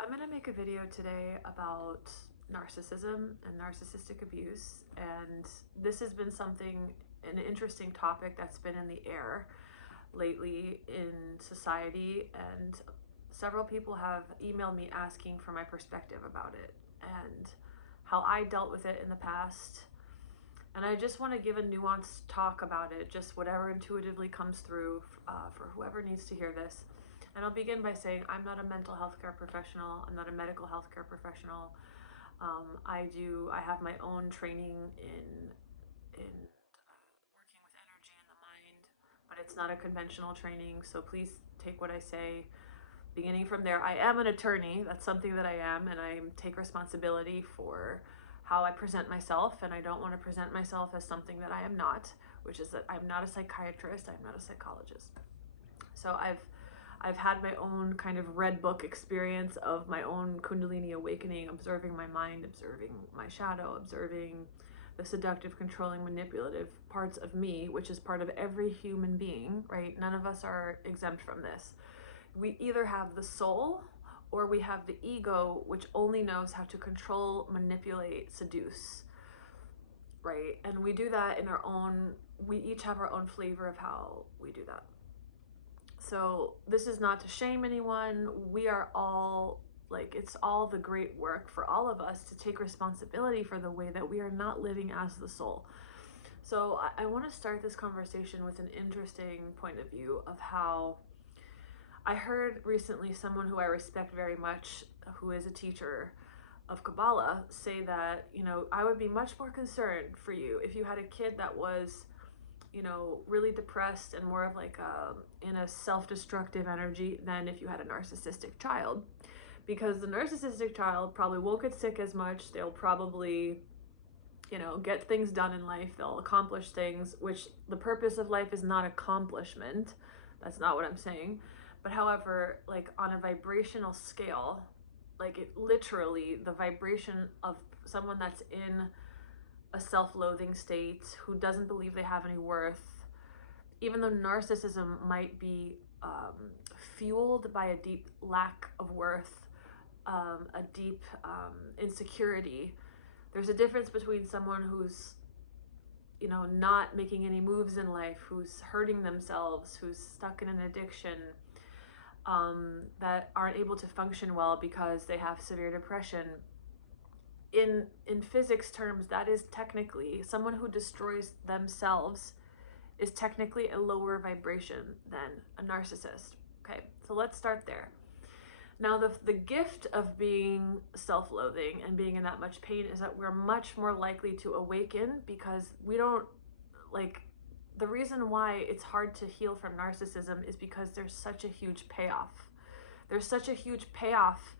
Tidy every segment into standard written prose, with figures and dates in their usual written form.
I'm going to make a video today about narcissism and narcissistic abuse, and this has been an interesting topic that's been in the air lately in society, and several people have emailed me asking for my perspective about it and how I dealt with it in the past. And I just want to give a nuanced talk about it, just whatever intuitively comes through for whoever needs to hear this. And I'll begin by saying I'm not a mental health care professional. I'm not a medical health care professional. I have my own training in working with energy and the mind, but it's not a conventional training. So please take what I say. Beginning from there, I am an attorney. That's something that I am, and I take responsibility for how I present myself, and I don't want to present myself as something that I am not, which is that I'm not a psychiatrist, I'm not a psychologist. So I've had my own kind of red book experience of my own Kundalini awakening, observing my mind, observing my shadow, observing the seductive, controlling, manipulative parts of me, which is part of every human being, right? None of us are exempt from this. We either have the soul or we have the ego, which only knows how to control, manipulate, seduce, right? And we do that in we each have our own flavor of how we do that. So this is not to shame anyone. We are all, it's all the great work for all of us to take responsibility for the way that we are not living as the soul. So I want to start this conversation with an interesting point of view of how I heard recently someone who I respect very much, who is a teacher of Kabbalah, say that, I would be much more concerned for you if you had a kid that was, really depressed and more of in a self-destructive energy than if you had a narcissistic child. Because the narcissistic child probably won't get sick as much. They'll probably, get things done in life. They'll accomplish things, which the purpose of life is not accomplishment. That's not what I'm saying. But however, on a vibrational scale, literally the vibration of someone that's in a self-loathing state, who doesn't believe they have any worth, even though narcissism might be fueled by a deep lack of worth, a deep insecurity. There's a difference between someone who's not making any moves in life, who's hurting themselves, who's stuck in an addiction, that aren't able to function well because they have severe depression. In physics terms, that is technically someone who destroys themselves is technically a lower vibration than a narcissist. Okay, so let's start there. Now, the gift of being self-loathing and being in that much pain is that we're much more likely to awaken, because we don't, the reason why it's hard to heal from narcissism is because there's such a huge payoff. There's such a huge payoff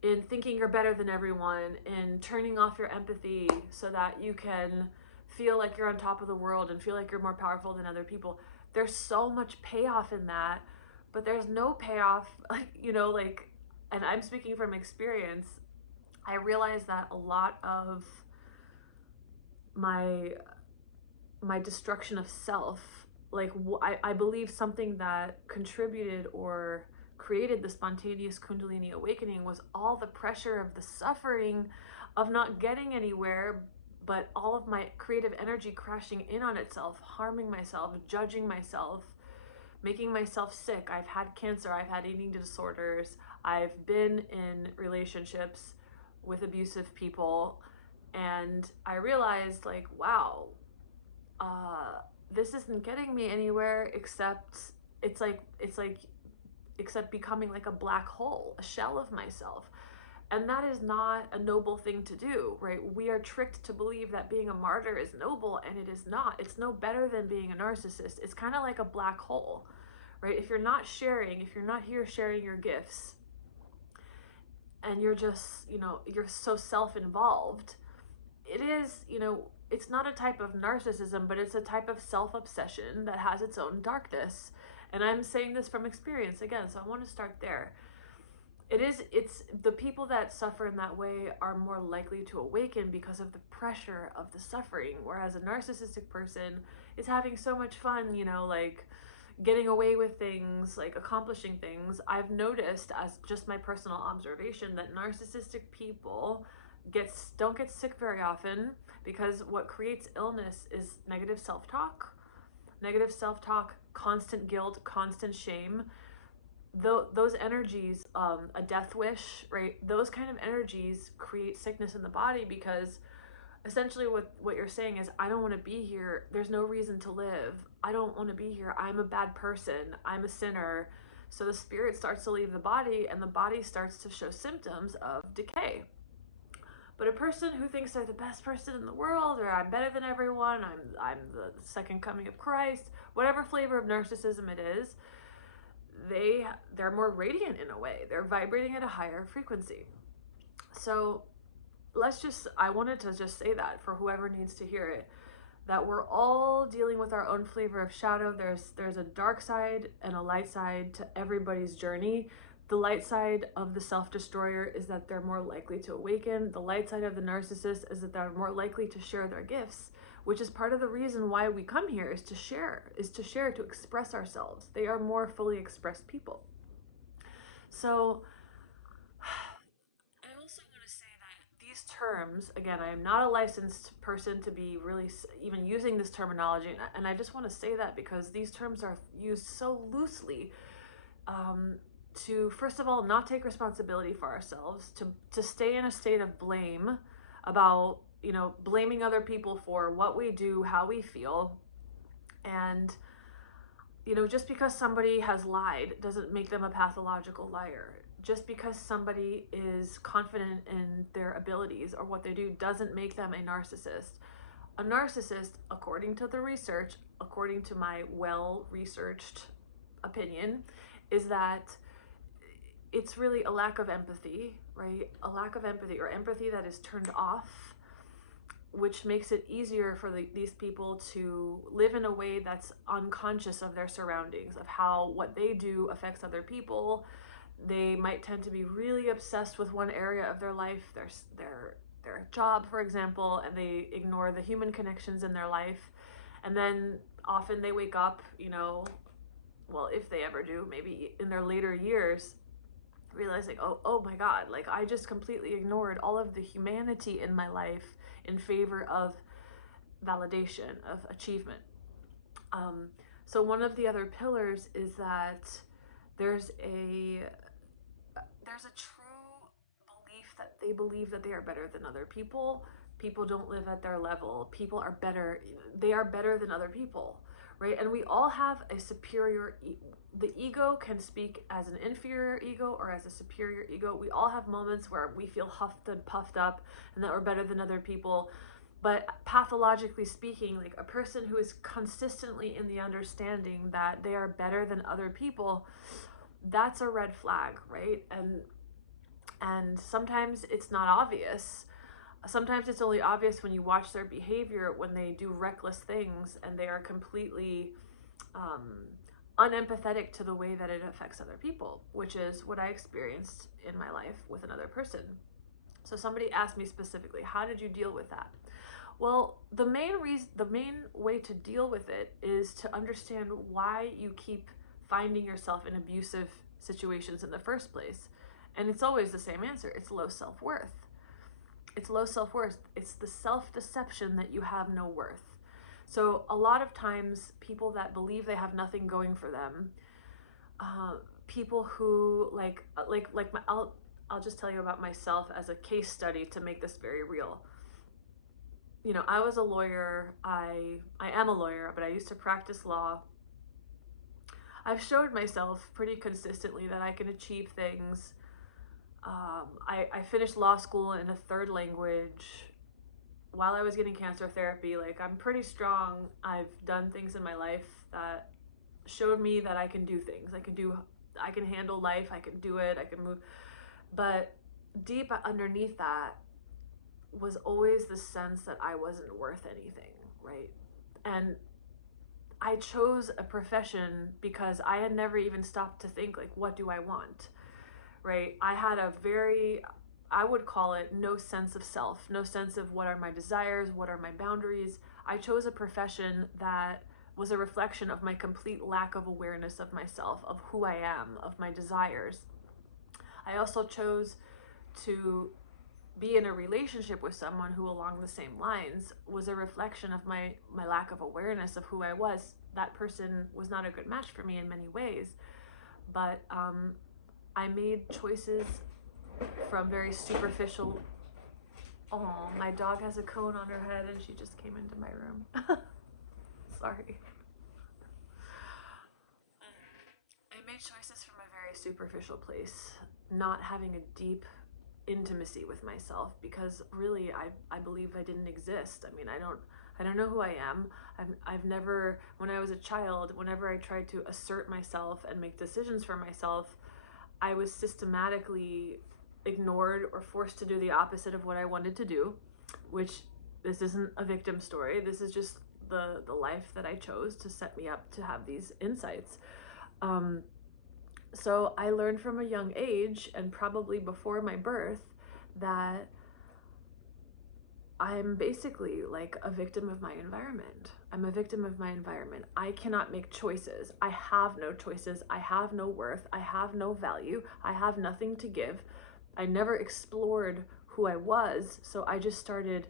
in thinking you're better than everyone, in turning off your empathy so that you can feel like you're on top of the world and feel like you're more powerful than other people. There's so much payoff in that, but there's no payoff, and I'm speaking from experience. I realized that a lot of my destruction of self, I believe something that contributed or created the spontaneous Kundalini awakening was all the pressure of the suffering of not getting anywhere, but all of my creative energy crashing in on itself, harming myself, judging myself, making myself sick. I've had cancer, I've had eating disorders, I've been in relationships with abusive people, and I realized, wow, this isn't getting me anywhere, except except becoming like a black hole, a shell of myself. And that is not a noble thing to do, right? We are tricked to believe that being a martyr is noble, and it is not. It's no better than being a narcissist. It's kind of like a black hole, right? If you're not here sharing your gifts, and you're just, you're so self-involved, it is, it's not a type of narcissism, but it's a type of self-obsession that has its own darkness. And I'm saying this from experience again, so I want to start there. It's the people that suffer in that way are more likely to awaken because of the pressure of the suffering, whereas a narcissistic person is having so much fun, getting away with things, like accomplishing things, I've noticed, as just my personal observation, that narcissistic people don't get sick very often, because what creates illness is negative self-talk. Negative self-talk, constant guilt, constant shame. Those energies, a death wish, right? Those kind of energies create sickness in the body, because essentially what you're saying is, I don't want to be here. There's no reason to live. I don't want to be here. I'm a bad person. I'm a sinner. So the spirit starts to leave the body, and the body starts to show symptoms of decay. But a person who thinks they're the best person in the world, or I'm better than everyone, I'm the second coming of Christ, whatever flavor of narcissism it is, they're more radiant in a way. They're vibrating at a higher frequency. So I wanted to just say that for whoever needs to hear it, that we're all dealing with our own flavor of shadow. There's a dark side and a light side to everybody's journey. The light side of the self-destroyer is that they're more likely to awaken. The light side of the narcissist is that they're more likely to share their gifts, which is part of the reason why we come here, is to share, to express ourselves. They are more fully expressed people. So I also want to say that these terms, again, I am not a licensed person to be really even using this terminology, and I just want to say that because these terms are used so loosely, to, first of all, not take responsibility for ourselves, to stay in a state of blame about, blaming other people for what we do, how we feel. And, just because somebody has lied doesn't make them a pathological liar. Just because somebody is confident in their abilities or what they do doesn't make them a narcissist. A narcissist, according to the research, according to my well-researched opinion, is that it's really a lack of empathy, right? A lack of empathy, or empathy that is turned off, which makes it easier for these people to live in a way that's unconscious of their surroundings, of how what they do affects other people. They might tend to be really obsessed with one area of their life, their job, for example, and they ignore the human connections in their life. And then often they wake up, well, if they ever do, maybe in their later years, realizing, oh my God, like I just completely ignored all of the humanity in my life in favor of validation, of achievement. So one of the other pillars is that there's a true belief that they believe that they are better than other people. People don't live at their level. People are better. They are better than other people, right? And we all have a superior the ego can speak as an inferior ego or as a superior ego. We all have moments where we feel huffed and puffed up and that we're better than other people. But pathologically speaking, like a person who is consistently in the understanding that they are better than other people, that's a red flag, right? And sometimes it's not obvious. Sometimes it's only obvious when you watch their behavior, when they do reckless things and they are completely unempathetic to the way that it affects other people, which is what I experienced in my life with another person. So somebody asked me specifically, how did you deal with that? Well, the main way to deal with it is to understand why you keep finding yourself in abusive situations in the first place. And it's always the same answer. It's low self-worth. It's low self-worth. It's the self-deception that you have no worth. So a lot of times people that believe they have nothing going for them, people who I'll just tell you about myself as a case study to make this very real. I was a lawyer. I am a lawyer, but I used to practice law. I've showed myself pretty consistently that I can achieve things. I finished law school in a third language while I was getting cancer therapy. Like, I'm pretty strong. I've done things in my life that showed me that I can do things. I can handle life. I can do it. I can move. But deep underneath that was always the sense that I wasn't worth anything, right? And I chose a profession because I had never even stopped to think, like, what do I want, right? I had a very, I would call it, no sense of self, no sense of what are my desires, what are my boundaries. I chose a profession that was a reflection of my complete lack of awareness of myself, of who I am, of my desires. I also chose to be in a relationship with someone who, along the same lines, was a reflection of my lack of awareness of who I was. That person was not a good match for me in many ways, but I made choices from very superficial. Oh, my dog has a cone on her head and she just came into my room. Sorry. I made choices from a very superficial place, not having a deep intimacy with myself, because really I believe I didn't exist. I mean, I don't know who I am. I've never, when I was a child, whenever I tried to assert myself and make decisions for myself, I was systematically ignored or forced to do the opposite of what I wanted to do, which this isn't a victim story. This is just the life that I chose to set me up to have these insights. So I learned from a young age, and probably before my birth, that I'm basically like a victim of my environment. I'm a victim of my environment. I cannot make choices. I have no choices. I have no worth. I have no value. I have nothing to give. I never explored who I was, so I just started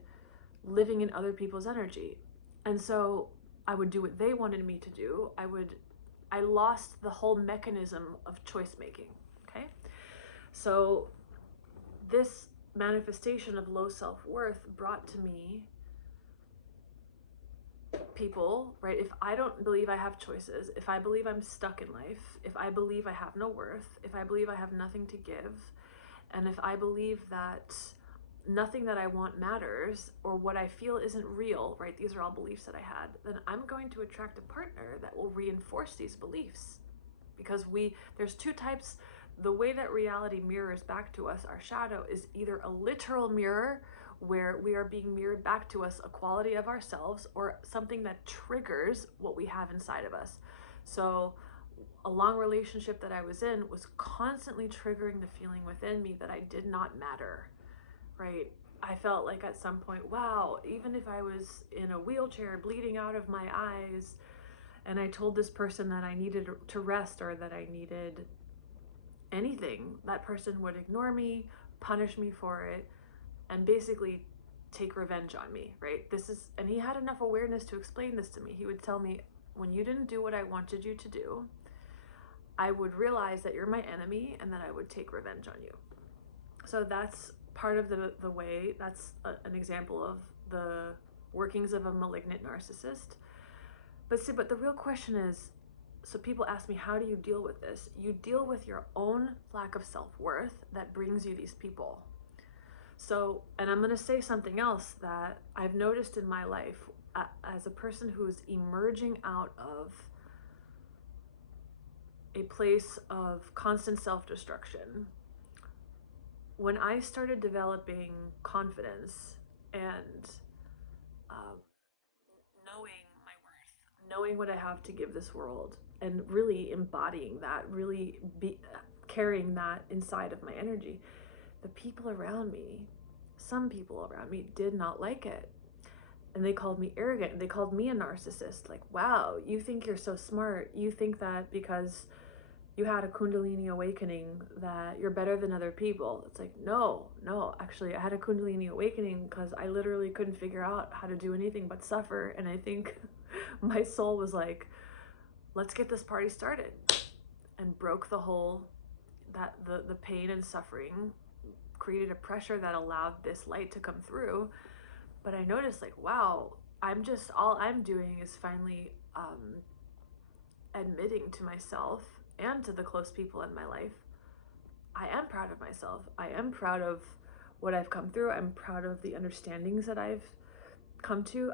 living in other people's energy. And so I would do what they wanted me to do. I lost the whole mechanism of choice making, okay? So this manifestation of low self-worth brought to me people, right? If I don't believe I have choices, if I believe I'm stuck in life, if I believe I have no worth, if I believe I have nothing to give, and if I believe that nothing that I want matters, or what I feel isn't real, right? These are all beliefs that I had. Then I'm going to attract a partner that will reinforce these beliefs. Because there's two types. The way that reality mirrors back to us, our shadow, is either a literal mirror where we are being mirrored back to us a quality of ourselves, or something that triggers what we have inside of us. So a long relationship that I was in was constantly triggering the feeling within me that I did not matter. Right? I felt like at some point, wow, even if I was in a wheelchair bleeding out of my eyes, and I told this person that I needed to rest or that I needed anything, that person would ignore me, punish me for it, and basically take revenge on me, right? And he had enough awareness to explain this to me. He would tell me, when you didn't do what I wanted you to do, I would realize that you're my enemy, and then I would take revenge on you. So that's part of the way, that's an example of the workings of a malignant narcissist. But the real question is, so people ask me, how do you deal with this? You deal with your own lack of self-worth that brings you these people. So, and I'm going to say something else that I've noticed in my life as a person who's emerging out of a place of constant self-destruction. When I started developing confidence and knowing my worth, knowing what I have to give this world, and really embodying that, really carrying that inside of my energy, the people around me, some people around me, did not like it. And they called me arrogant. They called me a narcissist. Like, wow, you think you're so smart. You think that because you had a Kundalini awakening that you're better than other people. It's like, no, actually I had a Kundalini awakening because I literally couldn't figure out how to do anything but suffer. And I think my soul was like, let's get this party started, and broke the whole, the pain and suffering, created a pressure that allowed this light to come through. But I noticed, like, wow, all I'm doing is finally admitting to myself and to the close people in my life, I am proud of myself. I am proud of what I've come through. I'm proud of the understandings that I've come to.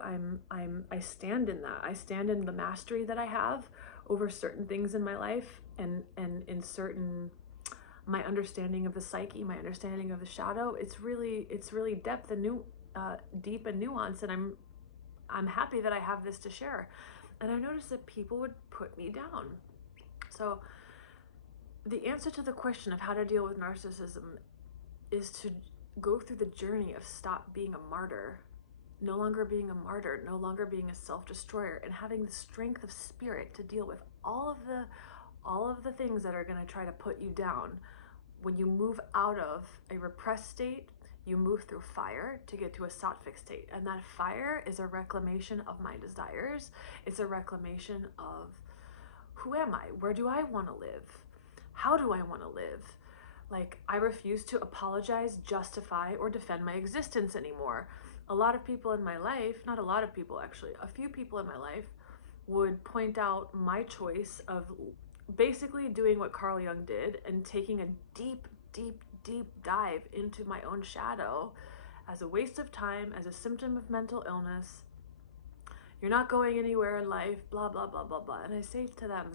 I stand in that. I stand in the mastery that I have over certain things in my life, and in certain, my understanding of the psyche, my understanding of the shadow. It's really depth and deep and nuance, and I'm happy that I have this to share. And I noticed that people would put me down. So the answer to the question of how to deal with narcissism is to go through the journey of stop being a martyr, no longer being a martyr, no longer being a self-destroyer, and having the strength of spirit to deal with all of the things that are going to try to put you down. When you move out of a repressed state, you move through fire to get to a sattvic state. And that fire is a reclamation of my desires. It's a reclamation of who am I? Where do I want to live? How do I want to live? Like, I refuse to apologize, justify, or defend my existence anymore. A lot of people in my life, not a lot of people actually, a few people in my life would point out my choice of basically doing what Carl Jung did and taking a deep dive into my own shadow as a waste of time, as a symptom of mental illness. You're not going anywhere in life, blah, blah, blah, blah, blah. And I say to them,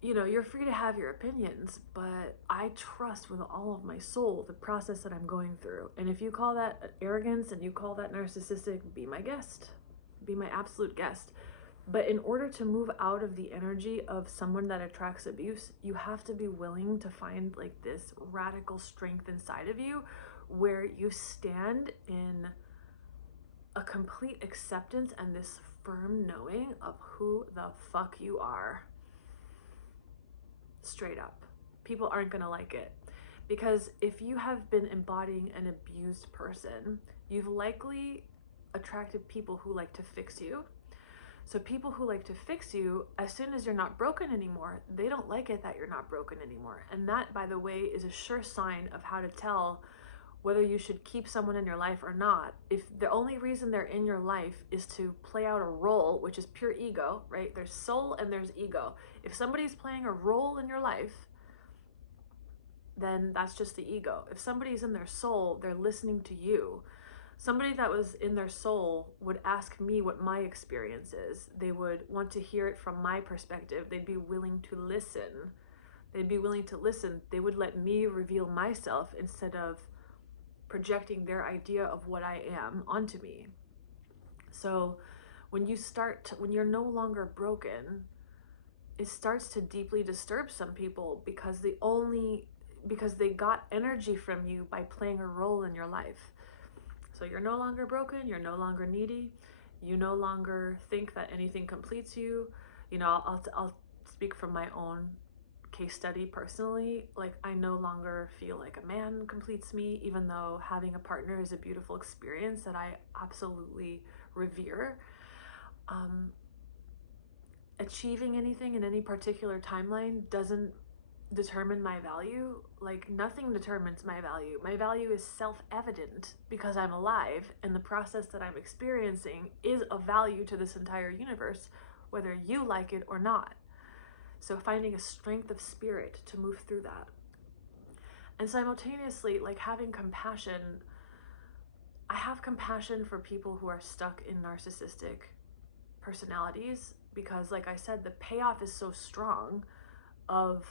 you know, you're free to have your opinions, but I trust with all of my soul the process that I'm going through. And if you call that arrogance and you call that narcissistic, be my guest, be my absolute guest. But in order to move out of the energy of someone that attracts abuse, you have to be willing to find like this radical strength inside of you where you stand in a complete acceptance and this firm knowing of who the fuck you are. Straight up. People aren't going to like it. Because if you have been embodying an abused person, you've likely attracted people who like to fix you. So people who like to fix you, as soon as you're not broken anymore, they don't like it that you're not broken anymore. And that, by the way, is a sure sign of how to tell whether you should keep someone in your life or not. If the only reason they're in your life is to play out a role, which is pure ego, right? There's soul and there's ego. If somebody's playing a role in your life, then that's just the ego. If somebody's in their soul, they're listening to you. Somebody that was in their soul would ask me what my experience is. They would want to hear it from my perspective. They'd be willing to listen. They'd be willing to listen. They would let me reveal myself instead of projecting their idea of what I am onto me. So when you're no longer broken, it starts to deeply disturb some people because they got energy from you by playing a role in your life. So you're no longer broken, you're no longer needy, you no longer think that anything completes you. You know, I'll speak from my own case study personally. Like, I no longer feel like a man completes me, even though having a partner is a beautiful experience that I absolutely revere. Achieving anything in any particular timeline doesn't determine my value. Like, nothing determines my value. My value is self-evident because I'm alive, and the process that I'm experiencing is of value to this entire universe, whether you like it or not. So finding a strength of spirit to move through that. And simultaneously, like, having compassion. I have compassion for people who are stuck in narcissistic personalities because, like I said, the payoff is so strong of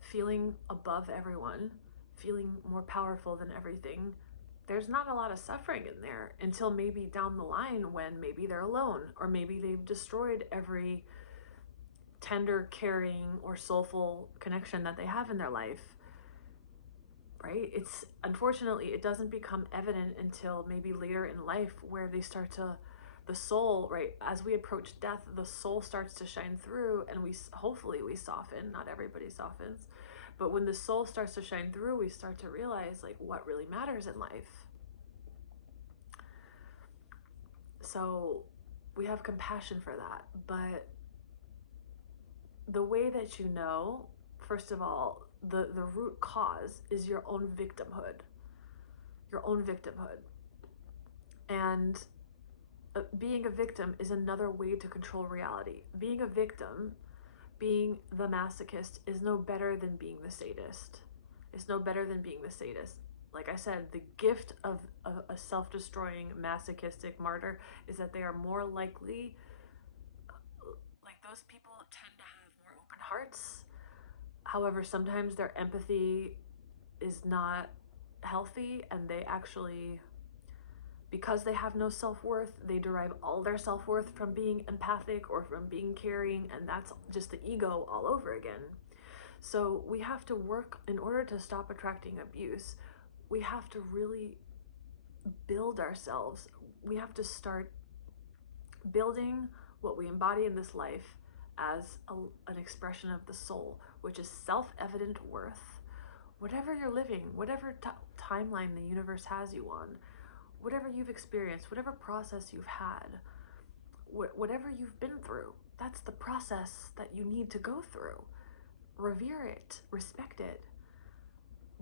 feeling above everyone, feeling more powerful than everything. There's not a lot of suffering in there until maybe down the line when maybe they're alone, or maybe they've destroyed every tender, caring, or soulful connection that they have in their life, right? It's unfortunately, it doesn't become evident until maybe later in life where they start to, the soul, right? As we approach death, the soul starts to shine through, and hopefully we soften. Not everybody softens, but when the soul starts to shine through, we start to realize like what really matters in life. So we have compassion for that, but the way that you know, first of all, the root cause is your own victimhood. Your own victimhood. And being a victim is another way to control reality. Being a victim, being the masochist, is no better than being the sadist. It's no better than being the sadist. Like I said, the gift of a self-destroying masochistic martyr is that they are more likely, like, those people tend to have more open hearts. However, sometimes their empathy is not healthy, and they actually, because they have no self-worth, they derive all their self-worth from being empathic or from being caring, and that's just the ego all over again. So we have to work, in order to stop attracting abuse, we have to really build ourselves. We have to start building what we embody in this life as an expression of the soul, which is self-evident worth. Whatever you're living, whatever timeline the universe has you on, whatever you've experienced, whatever process you've had, whatever you've been through, that's the process that you need to go through. Revere it, respect it.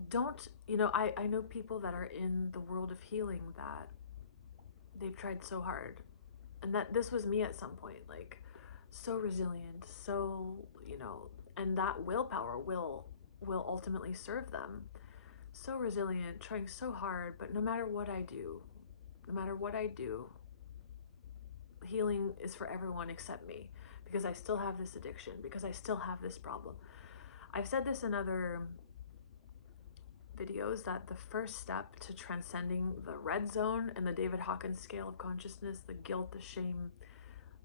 Don't, I know people that are in the world of healing that they've tried so hard, and that this was me at some point, like so resilient, so, and that willpower will ultimately serve them. So resilient, trying so hard, but no matter what I do, healing is for everyone except me, because I still have this addiction, because I still have this problem. I've said this in other videos that the first step to transcending the red zone and the David Hawkins scale of consciousness, the guilt, the shame,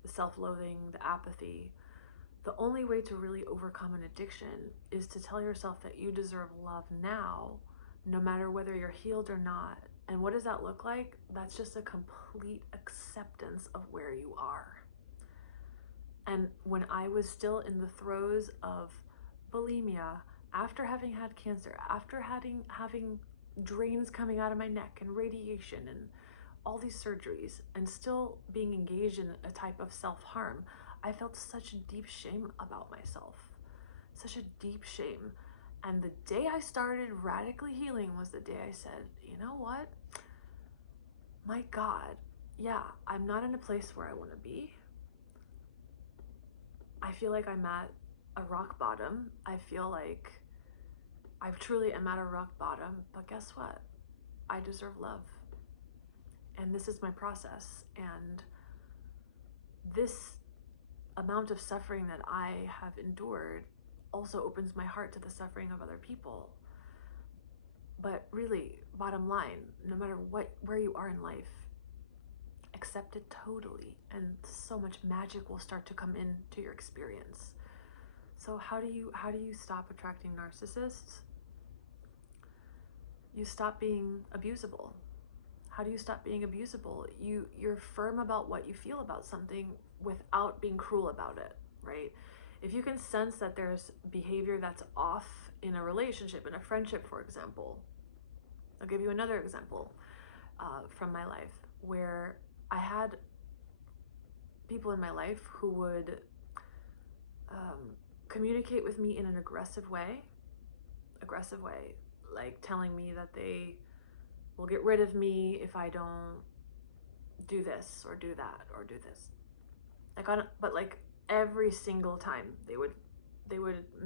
the self-loathing, the apathy, the only way to really overcome an addiction is to tell yourself that you deserve love now, no matter whether you're healed or not. And what does that look like? That's just a complete acceptance of where you are. And when I was still in the throes of bulimia, after having had cancer, after having drains coming out of my neck and radiation and all these surgeries, and still being engaged in a type of self-harm, I felt such a deep shame about myself, such a deep shame. And the day I started radically healing was the day I said, you know what? My God, yeah, I'm not in a place where I want to be. I feel like I'm at a rock bottom. I feel like I truly am at a rock bottom, but guess what? I deserve love. And this is my process. And this amount of suffering that I have endured also opens my heart to the suffering of other people. But really, bottom line, no matter where you are in life, accept it totally, and so much magic will start to come into your experience. So how do you stop attracting narcissists? You stop being abusable. How do you stop being abusable? You're firm about what you feel about something without being cruel about it, right? If you can sense that there's behavior that's off in a relationship, in a friendship, for example, I'll give you another example from my life where I had people in my life who would communicate with me in an aggressive way, like telling me that they will get rid of me if I don't do this or do that or do this. But like every single time they would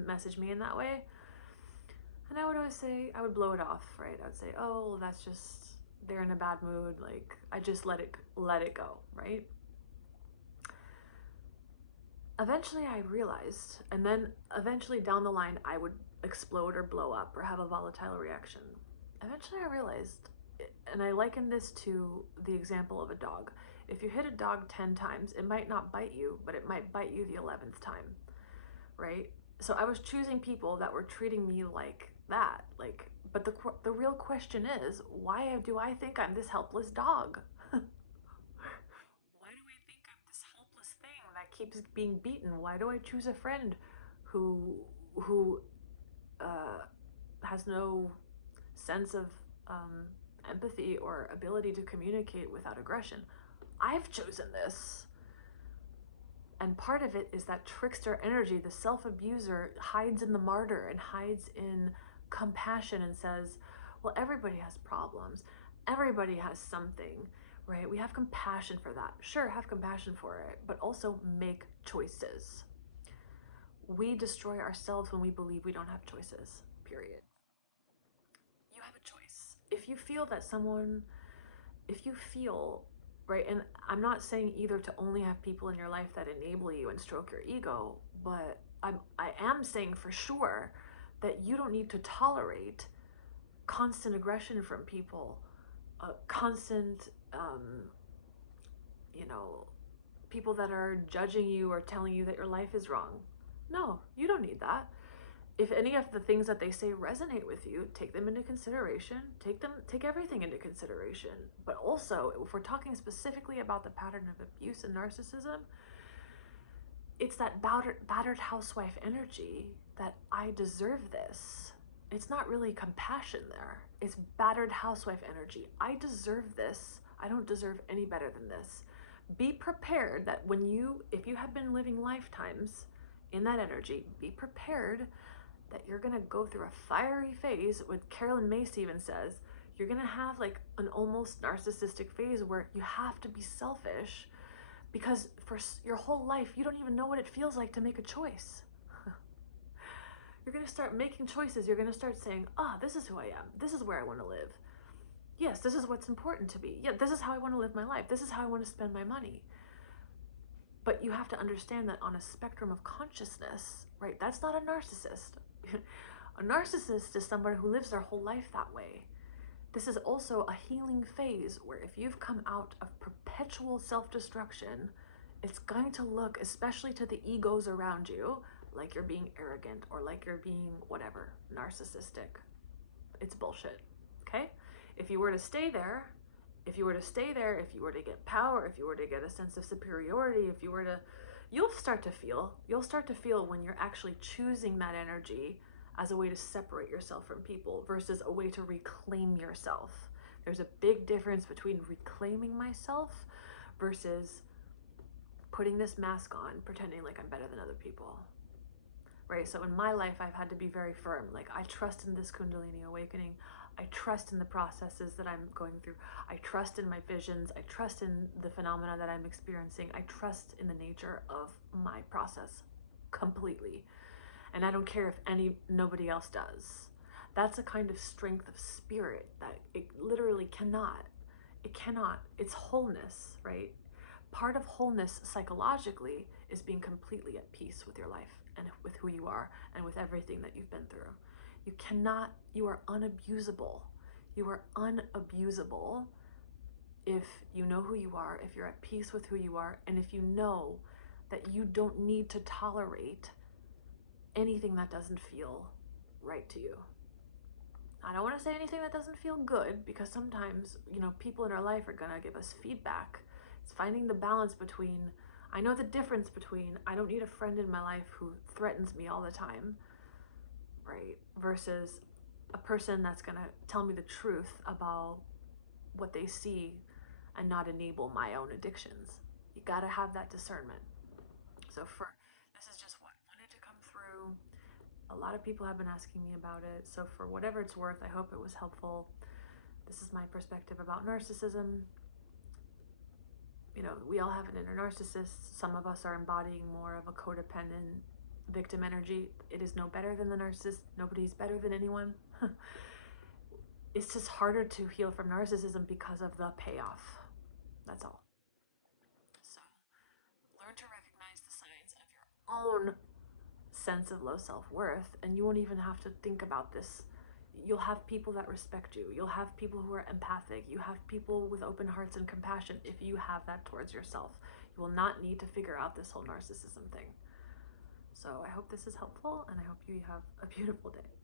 message me in that way, and I would always say, I would blow it off, right? I would say, oh, well, that's just, they're in a bad mood, like I just let it go, right? Eventually I realized, and then eventually down the line I would explode or blow up or have a volatile reaction. Eventually I realized, and I liken this to the example of a dog. If you hit a dog 10 times, it might not bite you, but it might bite you the 11th time, right? So I was choosing people that were treating me like that, but the real question is, why do I think I'm this helpless dog? Why do I think I'm this helpless thing that keeps being beaten? Why do I choose a friend who has no sense of empathy or ability to communicate without aggression? I've chosen this. And part of it is that trickster energy. The self-abuser hides in the martyr and hides in compassion and says, well, everybody has problems. Everybody has something, right? We have compassion for that. Sure, have compassion for it, but also make choices. We destroy ourselves when we believe we don't have choices, period. You have a choice. If you feel right, and I'm not saying either to only have people in your life that enable you and stroke your ego, but I am saying for sure that you don't need to tolerate constant aggression from people, constant, people that are judging you or telling you that your life is wrong. No, you don't need that. if any of the things that they say resonate with you, take them into consideration. Take everything into consideration. But also, if we're talking specifically about the pattern of abuse and narcissism, it's that battered housewife energy that I deserve this. It's not really compassion there. It's battered housewife energy. I deserve this. I don't deserve any better than this. Be prepared that if you have been living lifetimes in that energy, be prepared that you're gonna go through a fiery phase. What Carolyn Mace even says, you're gonna have like an almost narcissistic phase where you have to be selfish because for your whole life, you don't even know what it feels like to make a choice. You're gonna start making choices. You're gonna start saying, this is who I am. This is where I wanna live. Yes, this is what's important to me. Yeah, this is how I wanna live my life. This is how I wanna spend my money. But you have to understand that on a spectrum of consciousness, right? That's not a narcissist. A narcissist is somebody who lives their whole life that way. This is also a healing phase where if you've come out of perpetual self-destruction, it's going to look, especially to the egos around you, like you're being arrogant or like you're being whatever, narcissistic. It's bullshit, okay? If you were to stay there, if you were to get power, if you were to get a sense of superiority, you'll start to feel when you're actually choosing that energy as a way to separate yourself from people versus a way to reclaim yourself. There's a big difference between reclaiming myself versus putting this mask on, pretending like I'm better than other people, right? So in my life, I've had to be very firm. Like, I trust in this Kundalini awakening. I trust in the processes that I'm going through. I trust in my visions. I trust in the phenomena that I'm experiencing. I trust in the nature of my process completely. And I don't care if nobody else does. That's a kind of strength of spirit that it literally cannot. It cannot. It's wholeness, right? Part of wholeness psychologically is being completely at peace with your life and with who you are and with everything that you've been through. You are unabusable. You are unabusable if you know who you are, if you're at peace with who you are, and if you know that you don't need to tolerate anything that doesn't feel right to you. I don't want to say anything that doesn't feel good, because sometimes, people in our life are going to give us feedback. It's finding the balance between, I know the difference between, I don't need a friend in my life who threatens me all the time, right? Versus a person that's going to tell me the truth about what they see and not enable my own addictions. You got to have that discernment. So this is just what wanted to come through. A lot of people have been asking me about it. So for whatever it's worth, I hope it was helpful. This is my perspective about narcissism. We all have an inner narcissist. Some of us are embodying more of a codependent victim energy. It is no better than the narcissist. Nobody's better than anyone. It's just harder to heal from narcissism because of the payoff. That's all. So learn to recognize the signs of your own sense of low self-worth, and you won't even have to think about this. You'll have people that respect you. You'll have people who are empathic. You have people with open hearts and compassion if you have that towards yourself. You will not need to figure out this whole narcissism thing. So I hope this is helpful, and I hope you have a beautiful day.